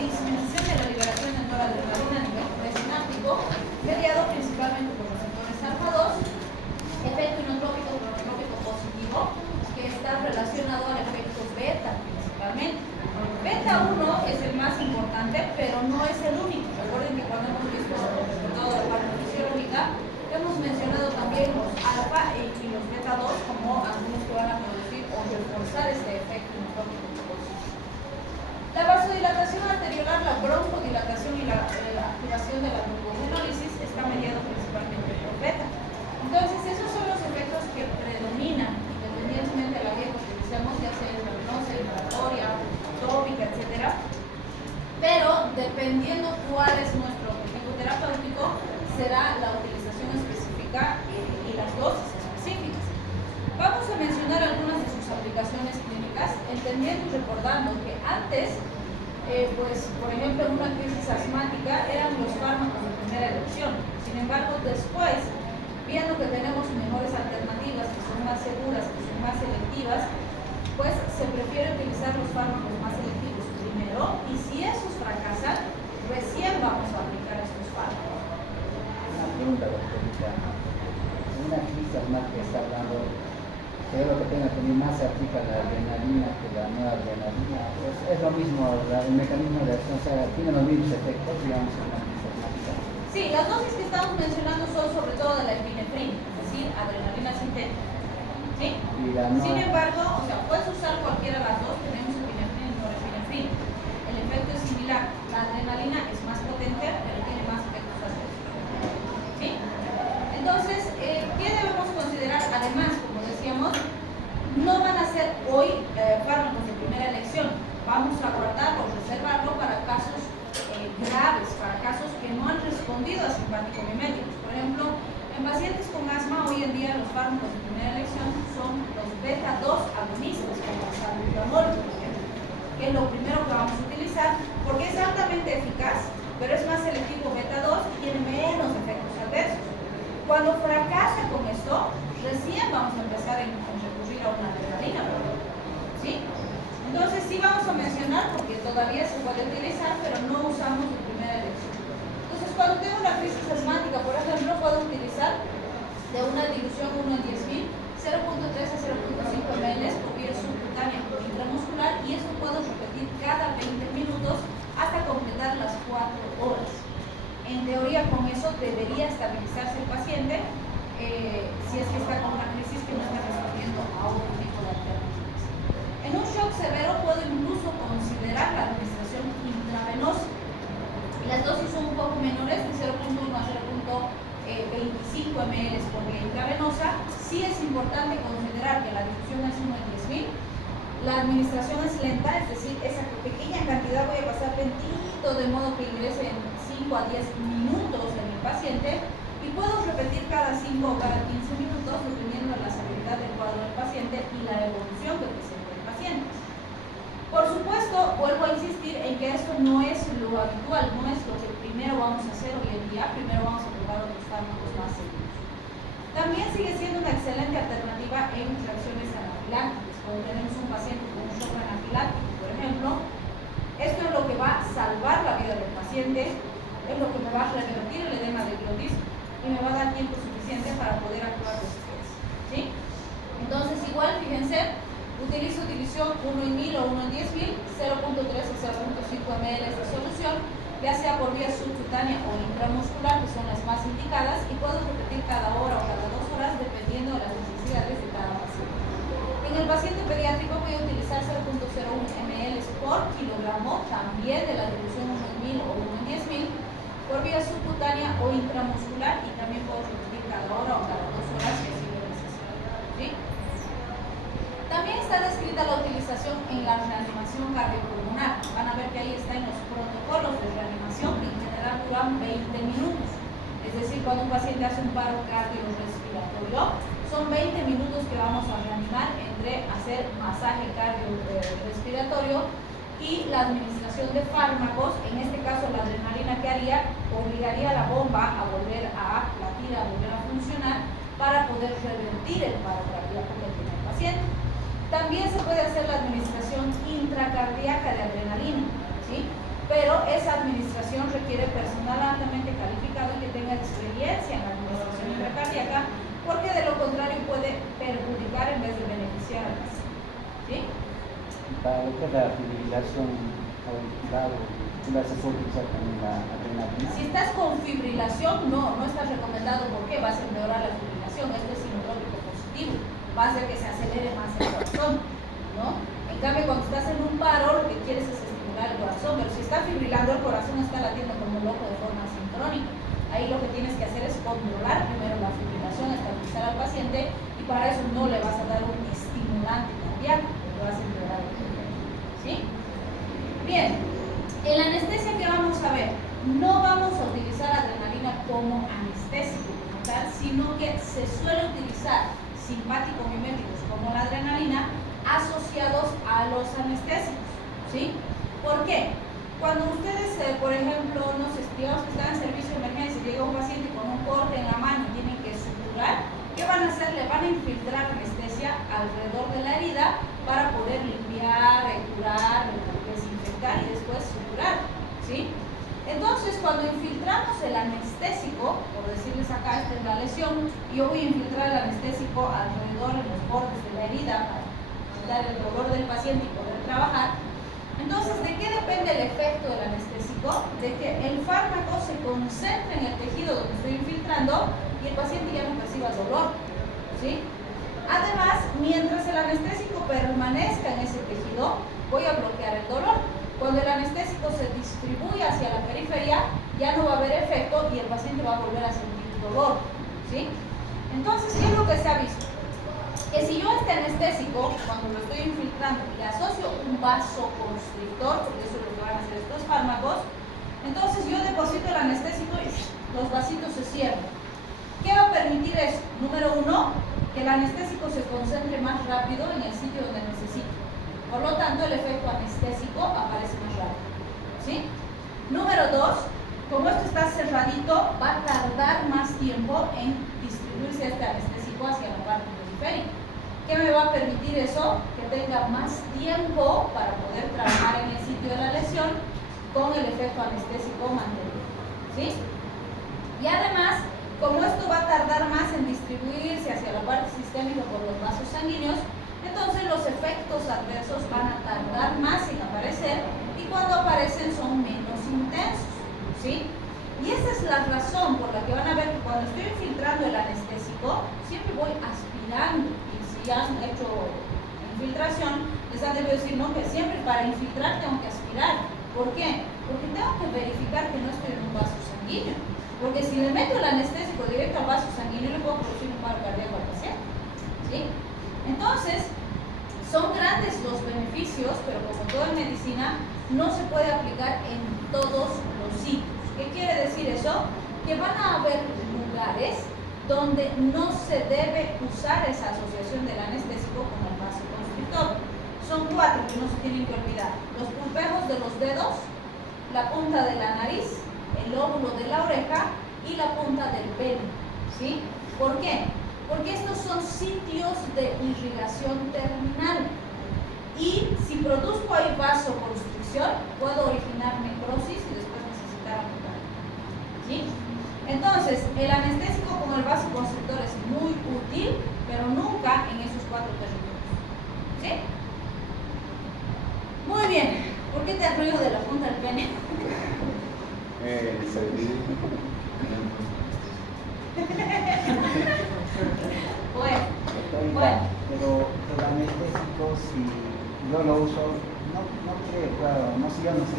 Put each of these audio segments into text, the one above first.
disminución de la liberación de noradrenalina a nivel presináptico, mediado principalmente por los receptores alfa-2, efecto inotrópico cronotrópico positivo, que está relacionado al efecto beta principalmente. Beta 1 es el más importante, pero no es el único. Recuerden que cuando hemos visto el resultado de la parte fisiológica, hemos mencionado también los alfa y los beta 2 como algunos que van a producir o reforzar este efecto inotrópico positivo. La vasodilatación arteriolar, la broncodilatación y la activación de la glucogenólisis está mediado principalmente por beta. Entonces, esos son los efectos que predominan, independientemente de la vía que utilicemos, ya sea intravenosa, inhalatoria, tópica, etc. Pero, dependiendo cuál es nuestro objetivo terapéutico, será la utilización específica y las dosis específicas. Vamos a mencionar algunas de sus aplicaciones clínicas, entendiendo y recordando que antes, pues, por ejemplo, en una crisis asmática eran los fármacos de primera elección. Sin embargo, después, viendo que tenemos mejores alternativas, que son más seguras, que son más selectivas, pues se prefiere utilizar los fármacos más selectivos primero, y si esos fracasan, recién vamos a aplicar estos fármacos. Una pregunta, doctorita. Una crisis asmática está hablando, que lo que tenga que ver más se aplica la adrenalina que la no adrenalina. Es lo mismo, el mecanismo de acción, o sea, tiene los mismos efectos, digamos, en una crisis asmática. Sí, las dosis que estamos mencionando son sobre todo de la epinefrina, es decir, adrenalina sintética. ¿Sí? Sin embargo, o sea, puedes usar cualquiera de las dos, tenemos epinefrina y norepinefrina. El efecto es similar, la adrenalina es más potente, pero tiene más efectos adversos. ¿Sí? Entonces, ¿qué debemos considerar? Además, como decíamos, no van a ser hoy fármacos de primera elección. Vamos a guardarlo, reservarlo para casos graves, para casos que no han respondido a simpático-miméticos. Por ejemplo, en pacientes con asma, hoy en día los fármacos de primera elección son los beta-2 agonistas, como el salbutamol, por ejemplo, que es lo primero que vamos a utilizar, porque es altamente eficaz, pero es más selectivo beta-2 y tiene menos efectos adversos. Cuando fracasa con esto, recién vamos a empezar a recurrir a una adrenalina, ¿sí? Entonces sí vamos a mencionar, porque todavía se puede utilizar, pero no usamos de primera elección. Entonces, cuando tengo una crisis asmática, por ejemplo, puedo utilizar de una dilución 1 en 10.000, 0.3 a 0.5 ml por vía subcutánea o intramuscular, y eso puedo repetir cada 20 minutos hasta completar las 4 horas. En teoría, con eso debería estabilizarse el paciente si es que está con una crisis que no está respondiendo a otro tipo de alternativas. En un shock severo puedo incluso considerar la administración intravenosa. Las dosis son un poco menores, de 0.1 a 0.25 ml por vía intravenosa. Sí es importante considerar que la difusión es 1 en 10.000. La administración es lenta, es decir, esa pequeña cantidad voy a pasar lentito, de modo que ingrese en 5 a 10 minutos en el paciente, y puedo repetir cada 5 o cada 15 minutos dependiendo de la severidad del cuadro del paciente y la evolución que presente el paciente. Por supuesto, vuelvo a insistir en que esto no es lo habitual, no es lo que primero vamos a hacer hoy en día. Primero vamos a probar otros fármacos más seguros. También sigue siendo una excelente alternativa en reacciones anafilácticas. Cuando tenemos un paciente con un shock anafiláctico, por ejemplo, esto es lo que va a salvar la vida del paciente, es lo que me va a revertir el edema de glotis y me va a dar tiempo suficiente para poder actuar después. ¿Sí? Entonces, igual, fíjense, utilizo dilución 1 en 1000 o 1 en 10.000, 0.3 a 0.5 ml de solución, ya sea por vía subcutánea o intramuscular, que son las más indicadas, y puedo repetir cada hora o cada 2 horas dependiendo de las necesidades de cada paciente. En el paciente pediátrico voy a utilizar 0.01 ml por kilogramo, también de la dilución 1 en 1000 o 1 en 10.000, por vía subcutánea o intramuscular, y también puedo repetir cada hora o cada 2 horas si así lo necesito. ¿Sí? También está descrita la utilización en la reanimación cardiopulmonar. Van a ver que ahí está en los protocolos de reanimación, que en general duran 20 minutos. Es decir, cuando un paciente hace un paro cardiorrespiratorio, son 20 minutos que vamos a reanimar entre hacer masaje cardiorrespiratorio y la administración de fármacos. En este caso, la adrenalina que haría obligaría a la bomba a volver a latir, a volver a funcionar para poder revertir el paro cardíaco que tiene el paciente. También se puede hacer la administración intracardíaca de adrenalina, ¿sí? Pero esa administración requiere personal altamente calificado y que tenga experiencia en la administración intracardíaca, porque de lo contrario puede perjudicar en vez de beneficiar al paciente. ¿Sí? Para lo que es la fibrilación auricular, se puede utilizar también la adrenalina. Si estás con fibrilación, no estás recomendado porque vas a empeorar la fibrilación. Esto es sinotrópico positivo, va a hacer que se acelere más el corazón, ¿no? En cambio, cuando estás en un paro, lo que quieres es estimular el corazón, pero si está fibrilando, el corazón está latiendo como loco de forma sincrónica. Ahí lo que tienes que hacer es controlar primero la fibrilación, estabilizar al paciente, y para eso no le vas a dar un estimulante cardíaco, le vas a empeorar el corazón. ¿Sí? Bien, en la anestesia que vamos a ver, no vamos a utilizar adrenalina como anestésico como tal, sino que se suele utilizar simpático-miméticos como la adrenalina asociados a los anestésicos. ¿Sí? ¿Por qué? Cuando ustedes, por ejemplo, no sé, digamos que están en servicio de emergencia y llega un paciente con un corte en la mano y tienen que suturar, ¿qué van a hacer? Le van a infiltrar anestesia alrededor de la herida para poder limpiar, curar, desinfectar y después suturar. ¿Sí? Entonces, cuando infiltramos el anestésico, por decirles acá, esta es la lesión, y yo voy a infiltrar el anestésico alrededor de los bordes de la herida para quitar el dolor del paciente y poder trabajar. Entonces, ¿de qué depende el efecto del anestésico? De que el fármaco se concentre en el tejido donde estoy infiltrando y el paciente ya no perciba dolor. ¿Sí? Además, mientras el anestésico permanezca en ese tejido, voy a bloquear el dolor. Cuando el anestésico se distribuye hacia la periferia, ya no va a haber efecto y el paciente va a volver a sentir dolor. ¿Sí? Entonces, ¿qué es lo que se ha visto? Que si yo este anestésico, cuando lo estoy infiltrando, le asocio un vasoconstrictor, porque eso es lo que van a hacer estos fármacos, entonces yo deposito el anestésico y los vasitos se cierran. ¿Qué va a permitir eso? Número uno, que el anestésico se concentre más rápido en el sitio donde necesito. Por lo tanto, el efecto anestésico aparece más rápido. ¿Sí? Número dos, como esto está cerradito, va a tardar más tiempo en distribuirse este anestésico hacia la parte periférica. ¿Qué me va a permitir eso? Que tenga más tiempo para poder trabajar en el sitio de la lesión con el efecto anestésico mantenido. ¿Sí? Y además, como esto va a tardar más en distribuirse hacia la parte sistémica por los vasos sanguíneos, entonces los efectos adversos van a tardar más en aparecer y cuando aparecen son menos intensos. ¿Sí? Y esa es la razón por la que van a ver que cuando estoy infiltrando el anestésico, siempre voy aspirando. Si han hecho infiltración, les han debido decir, no, que siempre para infiltrar tengo que aspirar. ¿Por qué? Porque tengo que verificar que no estoy en un vaso sanguíneo. Porque si le meto el anestésico directo al vaso sanguíneo, le puedo producir un paro cardíaco al paciente. ¿Sí? Entonces, son grandes los beneficios, pero como todo en medicina, no se puede aplicar en todos los sitios. ¿Qué quiere decir eso? Que van a haber lugares donde no se debe usar esa asociación del anestésico con el vasoconstrictor. Son 4 que no se tienen que olvidar: los pulpejos de los dedos, la punta de la nariz, el lóbulo de la oreja y la punta del pene. ¿Sí? ¿Por qué? Porque estos son sitios de irrigación terminal. Y si produzco ahí vasoconstricción, puedo originar necrosis y después necesitar amputar. ¿Sí? Entonces, el anestésico como el vasoconstrictor es muy útil, pero nunca en esos 4 territorios. ¿Sí? Muy bien. ¿Por qué te has ruido de la punta del pene? Bueno. Pero el anestésico, si yo lo uso, no creo, claro, no sé, yo no sé,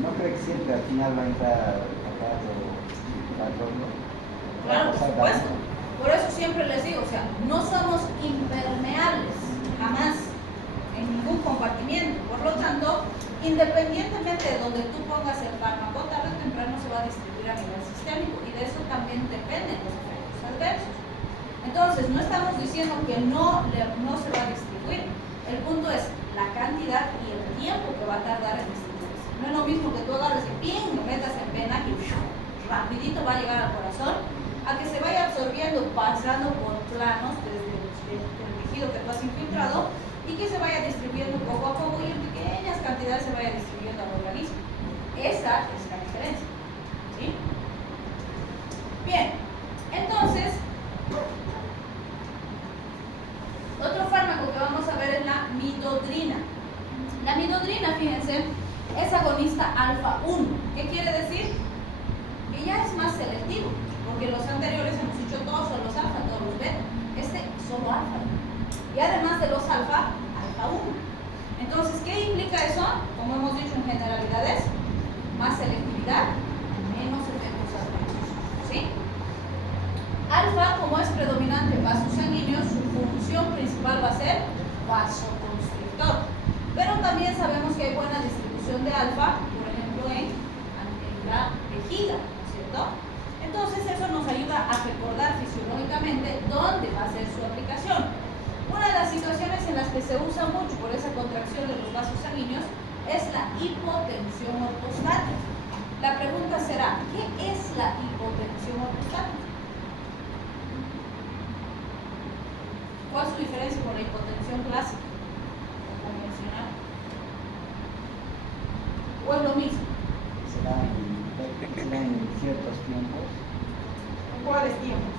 no creo que siempre al final va a entrar acá Claro, por supuesto. Por eso siempre les digo, o sea, no somos impermeables, jamás, en ningún compartimiento. Por lo tanto, independientemente de donde tú pongas el fármaco, tarde o temprano se va a distribuir a nivel sistémico y de eso también dependen los efectos adversos. Entonces, no estamos diciendo que no se va a distribuir. El punto es la cantidad y el tiempo que va a tardar en distribuirse. No es lo mismo que tú agarres y ¡ping!, lo metas en vena y rapidito va a llegar al corazón, a que se vaya absorbiendo, pasando por planos desde el tejido que tú has infiltrado y que se vaya distribuyendo poco a poco y en pequeñas cantidades se vaya distribuyendo al organismo. Esa es la diferencia. ¿Sí? Bien, entonces, otro fármaco que vamos a ver es la midodrina. La midodrina, fíjense, es agonista alfa 1. ¿Qué quiere decir? Que ya es más selectivo, porque los anteriores hemos dicho todos son los alfa, todos los beta. Este solo alfa. Y además de los alfa, alfa 1. Entonces, ¿qué implica eso? Como hemos dicho en generalidades, más selectividad, menos efectos adversos. ¿Sí? Alfa, como es predominante en vasos sanguíneos, su función principal va a ser vasoconstrictor. Pero también sabemos que hay buena distribución de alfa, por ejemplo, en la vejiga, ¿no es cierto? Entonces, eso nos ayuda a recordar fisiológicamente dónde va a ser su aplicación. Una de las situaciones en las que se usa mucho por esa contracción de los vasos sanguíneos es la hipotensión ortostática. La pregunta será, ¿qué es la hipotensión ortostática? ¿Cuál es su diferencia con la hipotensión clásica o convencional? ¿O es lo mismo? Será en ciertos tiempos. ¿Cuáles tiempos?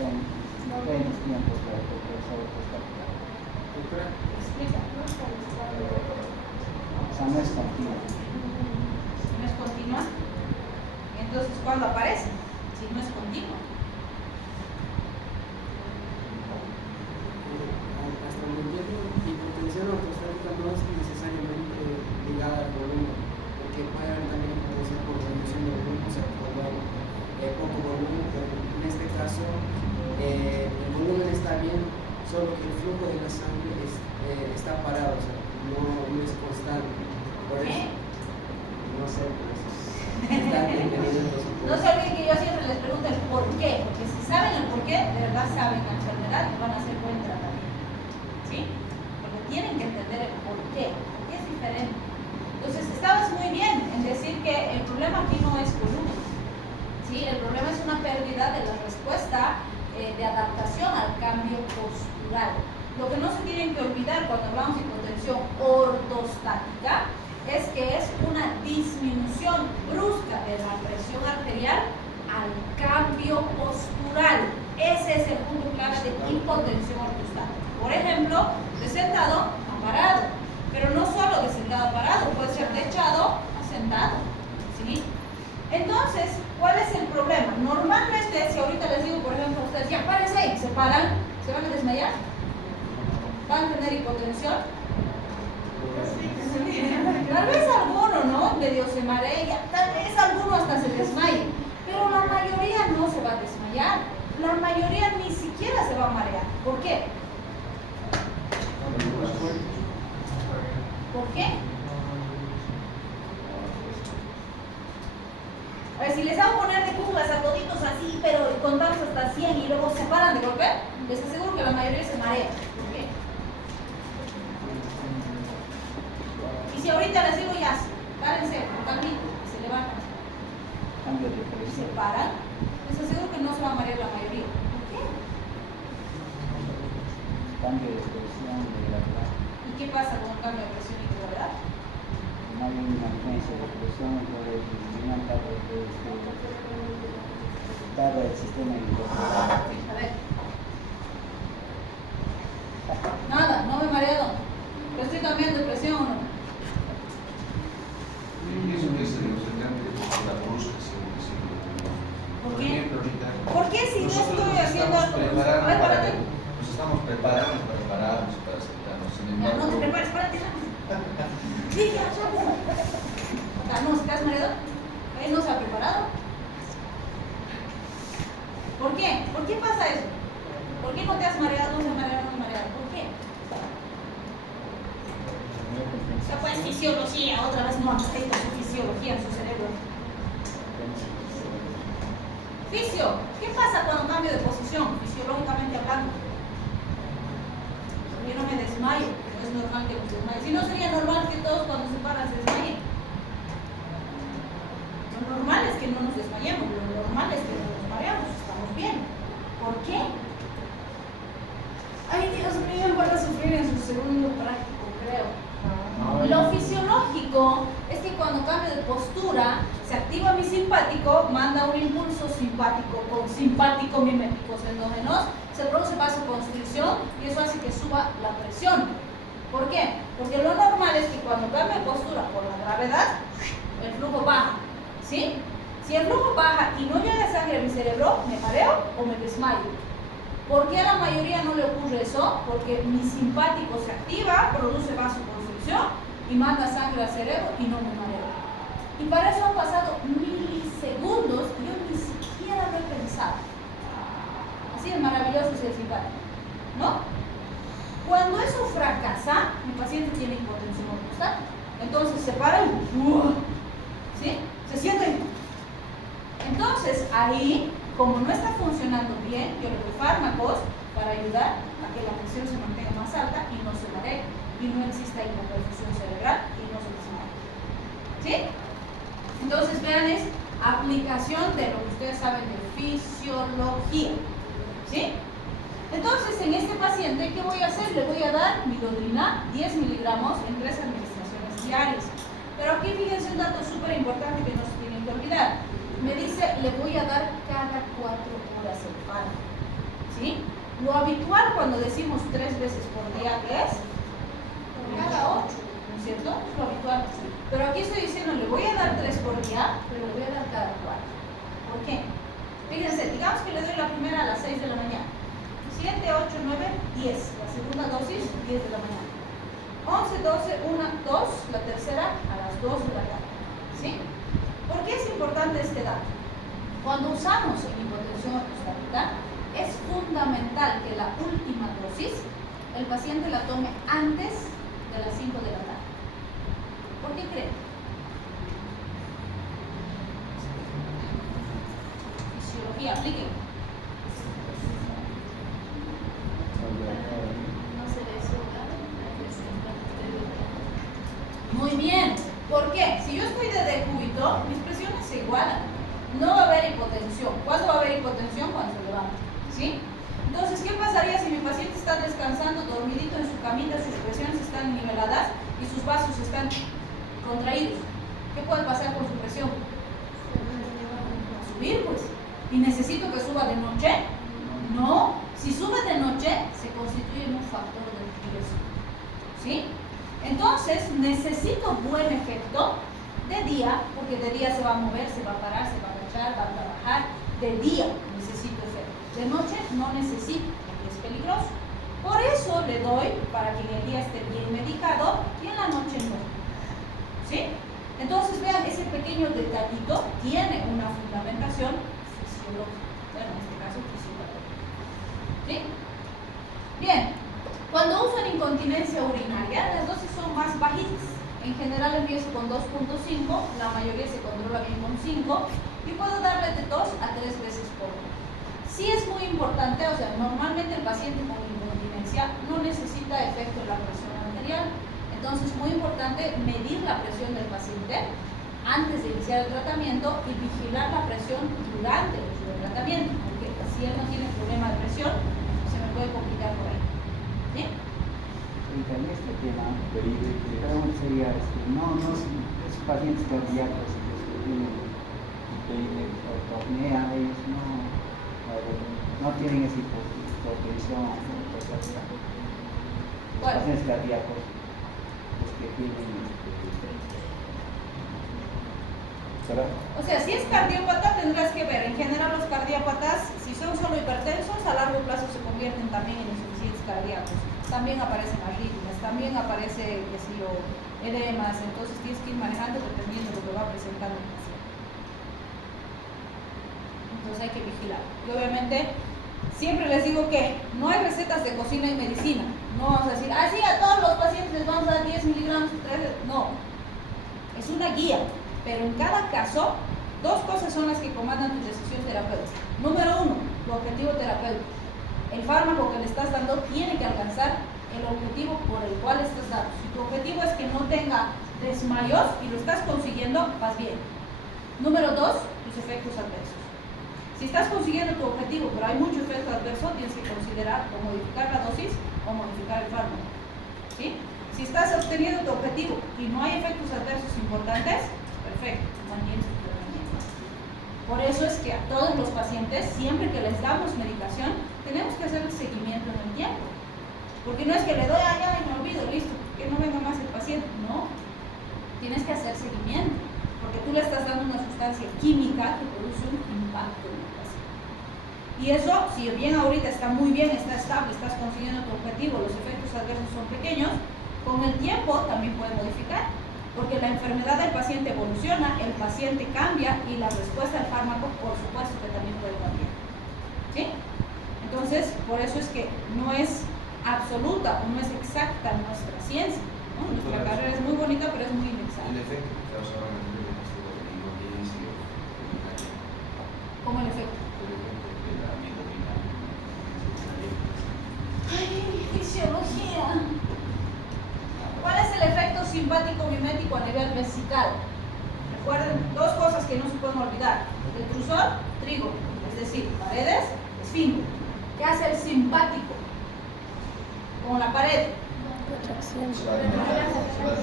No hay los tiempos de la hipotensión ortostática. Explica. O sea, no es continua. No es continua. Entonces, ¿cuándo aparece? Si no es continua. Hasta donde entiendo, hipotensión ortostática no es necesariamente ligada al volumen, porque puede haber también hipotensión por reducción de volumen, o sea, por poco volumen, pero en este caso el volumen está bien, solo que el flujo de la sangre está parado, o sea, no es constante. Por eso, no sé, pues, No se olviden que yo siempre les pregunto el por qué, porque si saben el por qué, de verdad saben la enfermedad y van a hacer buen tratamiento. ¿Sí? Porque tienen que entender el por qué es diferente. Entonces, estabas muy bien en decir que el problema aquí no es volumen. ¿Sí? El problema es una pérdida de la respuesta de adaptación al cambio postural. Lo que no se tienen que olvidar cuando hablamos de hipotensión ortostática es que es una disminución brusca de la presión arterial al cambio postural. Ese es el punto clave de hipotensión ortostática. Por ejemplo, de sentado a parado, pero no solo de sentado a parado, puede ser de echado a sentado. ¿Sí? Entonces, ¿cuál es el problema? Normalmente, si ahorita les digo, por ejemplo, a ustedes, ya párense ahí, se paran, ¿se van a desmayar? ¿Van a tener hipotensión? Tal vez alguno, ¿no? Medio se marea, tal vez alguno hasta se desmaye, pero la mayoría no se va a desmayar, la mayoría ni siquiera se va a marear. ¿Por qué? ¿Por qué? A ver, si les hago poner de curvas a toditos así, pero contamos hasta 100 y luego se paran de golpe, les aseguro que la mayoría se marea. ¿Por qué? Y si ahorita les digo ya, párense, calmito, se levantan, Cambio de y se presión. paran, les aseguro que no se va a marear la mayoría. ¿Por qué? Cambio de presión de gravedad. ¿Y qué pasa con el cambio de presión y gravedad? No hay una diferencia de presión, entonces no acaba de cada el sistema incorporado. A ver. Nada, no me he mareado. Pero estoy cambiando de presión o no. Eso que se nos encanta es la brusca, ¿Por por qué? ejemplo, ahorita ¿Por qué si no nosotros estoy nos haciendo estamos algo? preparando A ver, para, párate. nos estamos preparando para pararnos, para sentarnos. Sin No, embargo, no te prepares, párate rápido. Sí, ya, rápido. No, ¿te has mareado? Él no se ha preparado. ¿Por qué? ¿Por qué pasa eso? ¿Por qué no te has mareado, no te has mareado, no te has mareado? ¿Por qué? O sea, pues fisiología, otra vez no afecta su fisiología en su cerebro. Fisio, ¿qué pasa cuando cambio de posición, fisiológicamente hablando? Yo no me desmayo, no es normal que nos desmaye. Si no, sería normal que todos cuando se paran se desmayen. Lo normal es que no nos desmayemos, lo normal es que no nos mareamos, estamos bien. ¿Por qué? Ay, Dios mío, van a sufrir en su segundo práctico, creo. Lo fisiológico es que cuando cambio de postura, se activa mi simpático, manda un impulso simpático con simpático miméticos endógenos, se produce vasoconstricción y eso hace que suba la presión. ¿Por qué? Porque lo normal es que cuando cambio de postura por la gravedad, el flujo baja, ¿sí? Si el flujo baja y no llega sangre a mi cerebro, me mareo o me desmayo. ¿Por qué a la mayoría no le ocurre eso? Porque mi simpático se activa, produce vasoconstricción y manda sangre al cerebro y no me mareo. Y para eso han pasado milisegundos y yo ni siquiera lo he pensado. Así de maravilloso es el simpático, ¿no? Cuando eso fracasa, mi paciente tiene hipotensión ortostática. Entonces se para y ¿sí? Se siente. Entonces ahí, como no está funcionando bien, yo le doy fármacos para ayudar a que la presión se mantenga más alta y no se maree y no exista hipoperfusión cerebral y no se desmaye. ¿Sí? Entonces vean, es aplicación de lo que ustedes saben de fisiología. ¿Sí? Entonces en este paciente, ¿qué voy a hacer? Le voy a dar midodrina 10 miligramos en 3 administraciones diarias. Pero aquí fíjense un dato súper importante que no se tienen que olvidar. Me dice, le voy a dar cada 4 horas el fármaco. ¿Sí? Lo habitual cuando decimos 3 veces por día, ¿qué es? Cada 8, ¿no es cierto? Es lo habitual. Pero aquí estoy diciendo, le voy a dar 3 por día, pero le voy a dar cada 4. ¿Por qué? Fíjense, digamos que le doy la primera a las 6 de la mañana. 7, 8, 9, 10. La segunda dosis, 10 de la mañana. 11, 12, 1, 2. La tercera a las 2 de la tarde. ¿Sí? ¿Por qué es importante este dato? Cuando usamos hipotensión ortostática, es fundamental que la última dosis el paciente la tome antes de las 5 de la tarde. ¿Por qué creen? Fisiología, apliquen. Muy bien. ¿Por qué? Si yo estoy de decúbito, mis presiones se igualan. No va a haber hipotensión. ¿Cuándo va a haber hipotensión? Cuando se levanta. ¿Sí? Entonces, ¿qué pasaría si mi paciente está descansando, dormidito en su camita, sus presiones están niveladas y sus vasos están contraídos? ¿Qué puede pasar con su presión? Va a subir, pues. ¿Y necesito que suba de noche? No. Si sube de noche, se constituye en un factor de riesgo. ¿Sí? Entonces, necesito buen efecto de día, porque de día se va a mover, se va a parar, se va a agachar, va a trabajar. De día necesito efecto. De noche no necesito, porque es peligroso. Por eso le doy para que en el día esté bien medicado y en la noche no. ¿Sí? Entonces, vean, ese pequeño detallito tiene una fundamentación fisiológica. Bueno, en este caso, fisiológica. ¿Sí? Bien. Cuando usan incontinencia urinaria, las dosis son más bajitas. En general empiezo con 2.5, la mayoría se controla bien con 5 y puedo darle de 2 a 3 veces por hora. Sí es muy importante, o sea, normalmente el paciente con incontinencia no necesita efecto en la presión arterial. Entonces es muy importante medir la presión del paciente antes de iniciar el tratamiento y vigilar la presión durante el tratamiento, porque si él no tiene problema de presión, se me puede complicar por ahí. ¿Sí? En este tema, sería esos pacientes cardíacos los que tienen hipertropía, ellos no tienen esa hipotensión. Los pacientes cardíacos, los que tienen. O sea, si es cardiópata tendrás que ver. En general los cardiópatas, si son solo hipertensos, a largo plazo se convierten también en insuficiencias cardíacos. También aparecen arritmias, también aparece, qué sé yo, edemas. Entonces tienes que ir manejando dependiendo de lo que va presentando el paciente. Entonces hay que vigilar. Y obviamente siempre les digo que no hay recetas de cocina y medicina. No vamos a decir, sí, a todos los pacientes les vamos a dar 10 miligramos. No, es una guía. Pero en cada caso, dos cosas son las que comandan tu decisión terapéutica. Número 1, tu objetivo terapéutico. El fármaco que le estás dando tiene que alcanzar el objetivo por el cual estás dando. Si tu objetivo es que no tenga desmayos y lo estás consiguiendo, vas bien. Número 2, tus efectos adversos. Si estás consiguiendo tu objetivo, pero hay mucho efecto adverso, tienes que considerar o modificar la dosis o modificar el fármaco. ¿Sí? Si estás obteniendo tu objetivo y no hay efectos adversos importantes, efecto, mantiene su tratamiento. Por eso es que a todos los pacientes, siempre que les damos medicación, tenemos que hacer el seguimiento en el tiempo. Porque no es que le doy allá y me olvido, listo, que no venga más el paciente. No, tienes que hacer seguimiento, porque tú le estás dando una sustancia química que produce un impacto en el paciente. Y eso, si bien ahorita está muy bien, está estable, estás consiguiendo tu objetivo, los efectos adversos son pequeños, con el tiempo también puede modificar, porque la enfermedad del paciente evoluciona, el paciente cambia y la respuesta al fármaco, por supuesto, que también puede cambiar. ¿Sí? Entonces, por eso es que no es absoluta o no es exacta nuestra ciencia, ¿no? Nuestra carrera es muy bonita, pero es muy inexacta. El efecto que causa el castigo de incontinencia. ¿Cómo el efecto? El efecto de la mitomina. ¡Ay, fisiología! ¿Cuál es el efecto simpático mimético a nivel vesical? Recuerden dos cosas que no se pueden olvidar: detrusor, trigo, es decir, paredes, esfínter. ¿Qué hace el simpático con la pared?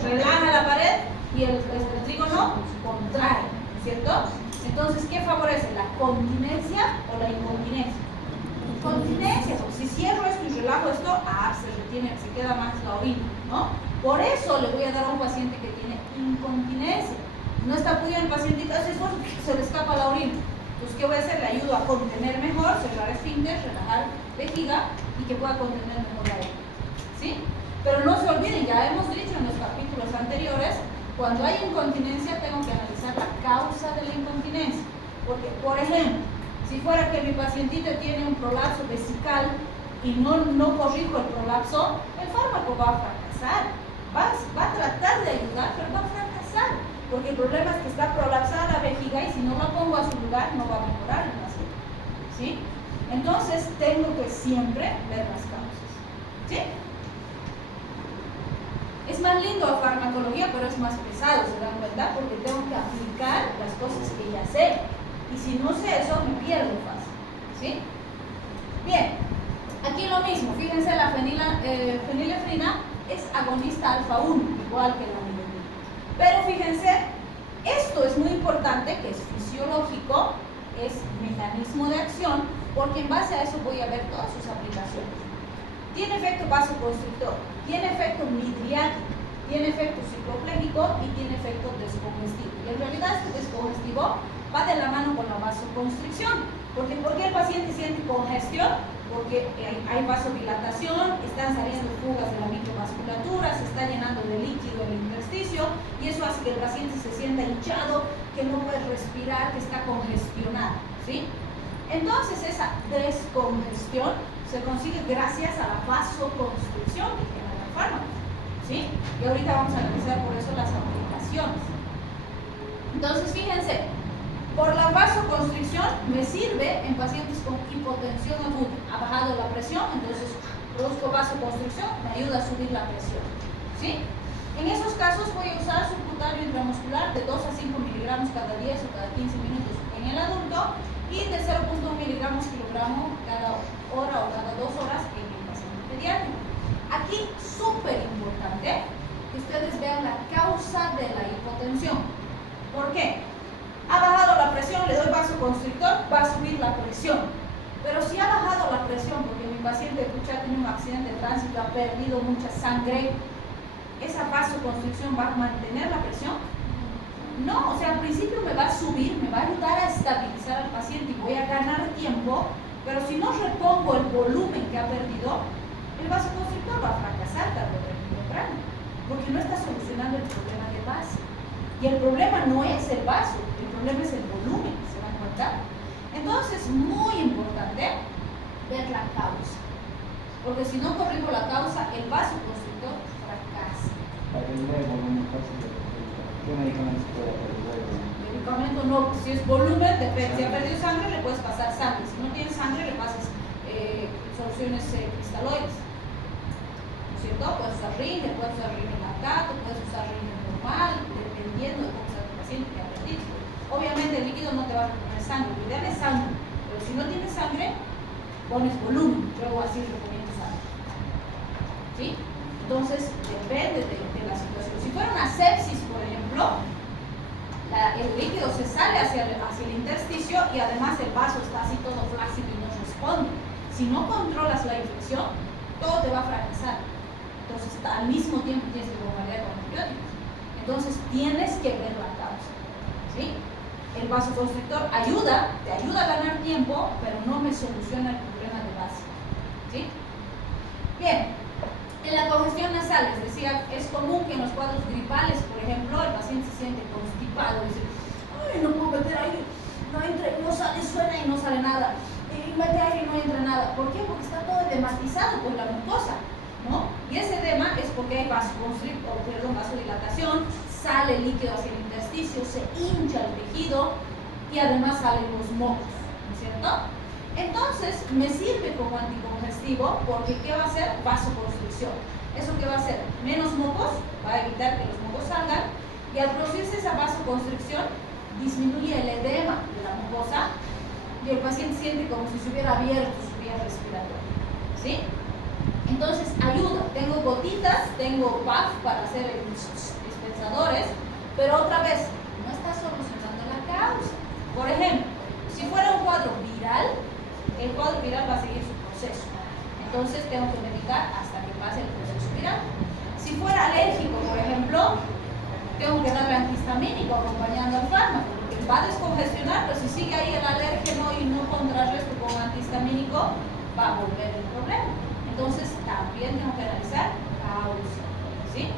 Relaja la pared y el trígono contrae, ¿cierto? Entonces, ¿qué favorece? ¿La continencia o la incontinencia? Continencia, porque si cierro esto y relajo esto, se retiene, se queda más la orina, ¿no? Por eso le voy a dar a un paciente que tiene incontinencia. No está pudiendo el paciente y se le escapa la orina. Entonces, ¿qué voy a hacer? Le ayudo a contener mejor, cerrar esfínter, relajar vejiga y que pueda contener mejor la orina. ¿Sí? Pero no se olviden, ya hemos dicho en los capítulos anteriores, cuando hay incontinencia tengo que analizar la causa de la incontinencia. Porque, por ejemplo, si fuera que mi pacientito tiene un prolapso vesical y no corrijo el prolapso, el fármaco va a fracasar. Va a tratar de ayudar, pero va a fracasar. Porque el problema es que está prolapsada la vejiga y si no la pongo a su lugar no va a mejorar el paciente. ¿Sí? Entonces tengo que siempre ver las causas. ¿Sí? Es más lindo la farmacología, pero es más pesado, ¿se dan cuenta? Porque tengo que aplicar las cosas que ya sé. Y si no sé eso, me pierdo fácil. ¿Sí? Bien, aquí lo mismo. Fíjense, la fenilefrina es agonista alfa 1, igual que la mitomina. Pero fíjense, esto es muy importante, que es fisiológico, es mecanismo de acción, porque en base a eso voy a ver todas sus aplicaciones. Tiene efecto vasoconstrictor, tiene efecto midriático, tiene efecto cicloplégico y tiene efecto descongestivo. Y en realidad este descongestivo va de la mano con la vasoconstricción. ¿Por qué el paciente siente congestión? Porque hay vasodilatación, están saliendo fugas de la microvasculatura, se está llenando de líquido el intersticio y eso hace que el paciente se sienta hinchado, que no puede respirar, que está congestionado. ¿Sí? Entonces esa descongestión se consigue gracias a la vasoconstricción que genera el fármaco. ¿Sí? Y ahorita vamos a analizar por eso las aplicaciones. Entonces fíjense, por la vasoconstricción me sirve en pacientes con hipotensión aguda. Ha bajado la presión, entonces produzco vasoconstricción, me ayuda a subir la presión. ¿Sí? En esos casos voy a usar subcutáneo intramuscular de 2 a 5 miligramos cada 10 o cada 15 minutos en el adulto y de 0.1 miligramos kilogramo cada hora o cada 2 horas en el paciente pediátrico. Aquí, súper importante que ustedes vean la causa de la hipotensión. ¿Por qué? Ha bajado la presión, le doy vasoconstrictor, va a subir la presión. Pero si ha bajado la presión porque mi paciente ha tenido un accidente de tránsito, ha perdido mucha sangre, ¿esa vasoconstricción va a mantener la presión? No, o sea, al principio me va a subir, me va a ayudar a estabilizar al paciente y voy a ganar tiempo, pero si no repongo el volumen que ha perdido, el vasoconstrictor va a fracasar tarde o temprano, porque no está solucionando el problema de base. Y el problema no es el vaso, el problema es el volumen, ¿se dan cuenta? Entonces, muy importante ver la causa, porque si no corrijo la causa, el vasoconstrictor fracasa. Para el volumen, ¿qué medicamentos puede perder? Medicamento no, si es volumen, depende. Si ha perdido sangre, le puedes pasar sangre. Si no tiene sangre, le pasas soluciones cristaloides. ¿No es cierto? Puedes usar ringe, puedes usar ringe lactato, puedes usar ringe normal, dependiendo de cómo sea tu paciente que ha perdido. Obviamente el líquido no te va a reponer sangre, lo ideal es sangre, pero si no tienes sangre, pones volumen, luego así recomiendo sangre. ¿Sí? Entonces, depende de la situación. Si fuera una sepsis, por ejemplo, líquido se sale hacia el intersticio y además el vaso está así todo flácido y no responde. Si no controlas la infección, todo te va a fracasar. Entonces, al mismo tiempo tienes que bombardear con antibióticos. Entonces, tienes que ver la causa. ¿Sí? El vasoconstrictor te ayuda a ganar tiempo, pero no me soluciona el problema de base. ¿Sí? Bien, en la congestión nasal, les decía, es común que en los cuadros gripales, por ejemplo, el paciente se siente constipado y dice, ay, no puedo meter aire, no entra, no sale, suena y no sale nada, y mete aire y no entra nada. ¿Por qué? Porque está todo edematizado por la mucosa, ¿no? Y ese edema es porque hay vasodilatación, sale líquido hacia el intersticio, se hincha el tejido y además salen los mocos, ¿no es cierto? Entonces, me sirve como anticongestivo porque ¿qué va a hacer? Vasoconstricción. ¿Eso qué va a hacer? Menos mocos, va a evitar que los mocos salgan, y al producirse esa vasoconstricción, disminuye el edema de la mucosa y el paciente siente como si se hubiera abierto su vía respiratoria. ¿Sí? Entonces, ayuda. Tengo gotitas, tengo puff para hacer dispensadores, pero otra vez, no está solucionando la causa. Por ejemplo, si fuera un cuadro viral, el cuadro viral va a seguir su proceso. Entonces tengo que medicar hasta que pase el proceso viral. Si fuera alérgico, por ejemplo, tengo que darle antihistamínico acompañando al fármaco, porque va a descongestionar, pero si sigue ahí el alérgeno y no contrarresto con antihistamínico, va a volver el problema. Entonces también tengo que analizar causa. ¿Sí?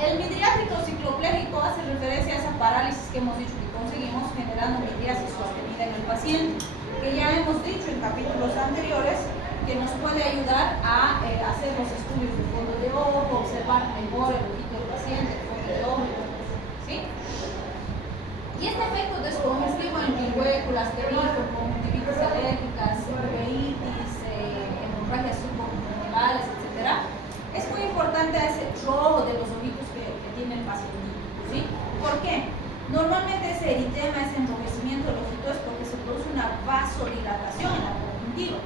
El midriático ciclopléjico hace referencia a esa parálisis que hemos dicho que conseguimos generando midriasis sostenida en el paciente, que ya hemos dicho en capítulos anteriores que nos puede ayudar a hacer los estudios de fondo de ojo, observar mejor el ojito del paciente, el fondo de ojo, ¿sí? Y este efecto descongestivo en pingüéculas, con conjuntivitis alérgicas, uveitis, hemorragias subconjuntivales, etc., es muy importante ese rojo de los ojitos que tiene el paciente, ¿sí? ¿Por qué? Normalmente ese eritema, ese enrojecimiento del ojito es porque se produce una vasodilatación en la conjuntiva.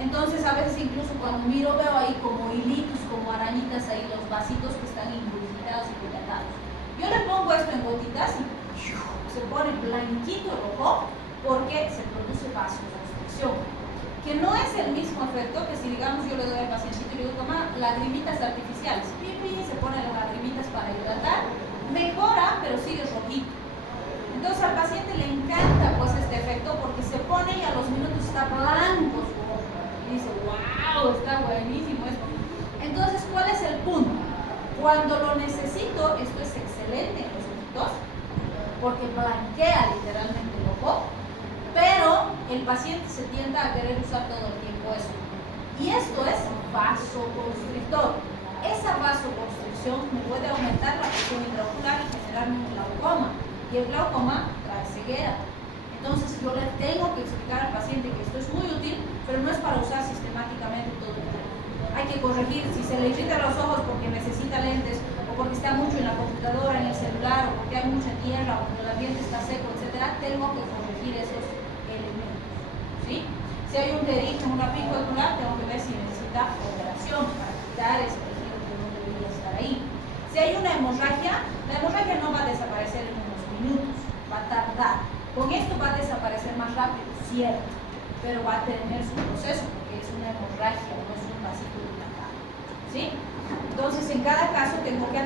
Entonces, a veces incluso cuando miro veo ahí como hilitos, como arañitas ahí, los vasitos que están involucrados y dilatados. Yo le pongo esto en gotitas y se pone blanquito el ojo porque se produce vasoconstricción, que no es el mismo efecto que si, digamos, yo le doy al pacientito y le digo, toma lagrimitas artificiales, pipi, se ponen las lagrimitas para hidratar, mejora, pero sigue rojito. Entonces al paciente le encanta pues este efecto porque se pone y a los minutos está blanco su ojo. Y dice, wow, está buenísimo esto. Entonces, ¿cuál es el punto? Cuando lo necesito, esto es excelente en los ojitos, porque blanquea literalmente el ojo, pero el paciente se tienta a querer usar todo el tiempo eso. Y esto es vasoconstrictor. Esa vasoconstricción me puede aumentar la presión intraocular y generarme un glaucoma. Y el glaucoma trae ceguera. Entonces yo le tengo que explicar al paciente que esto es muy útil, pero no es para usar sistemáticamente todo el tiempo. Hay que corregir si se le irritan los ojos porque necesita lentes, o porque está mucho en la computadora, en el celular, o porque hay mucha tierra, o porque el ambiente está seco, etc. Tengo que corregir esos elementos. ¿Sí? Si hay un terígeno, una pico ocular, tengo que ver si necesita operación para quitar ese tejido que no debería estar ahí. Si hay una hemorragia, la hemorragia no va a desaparecer en unos minutos, va a tardar. Con esto va a desaparecer más rápido, cierto, pero va a tener su proceso porque es una hemorragia, no es un vasito dilatado. ¿Sí? Entonces, en cada caso tengo que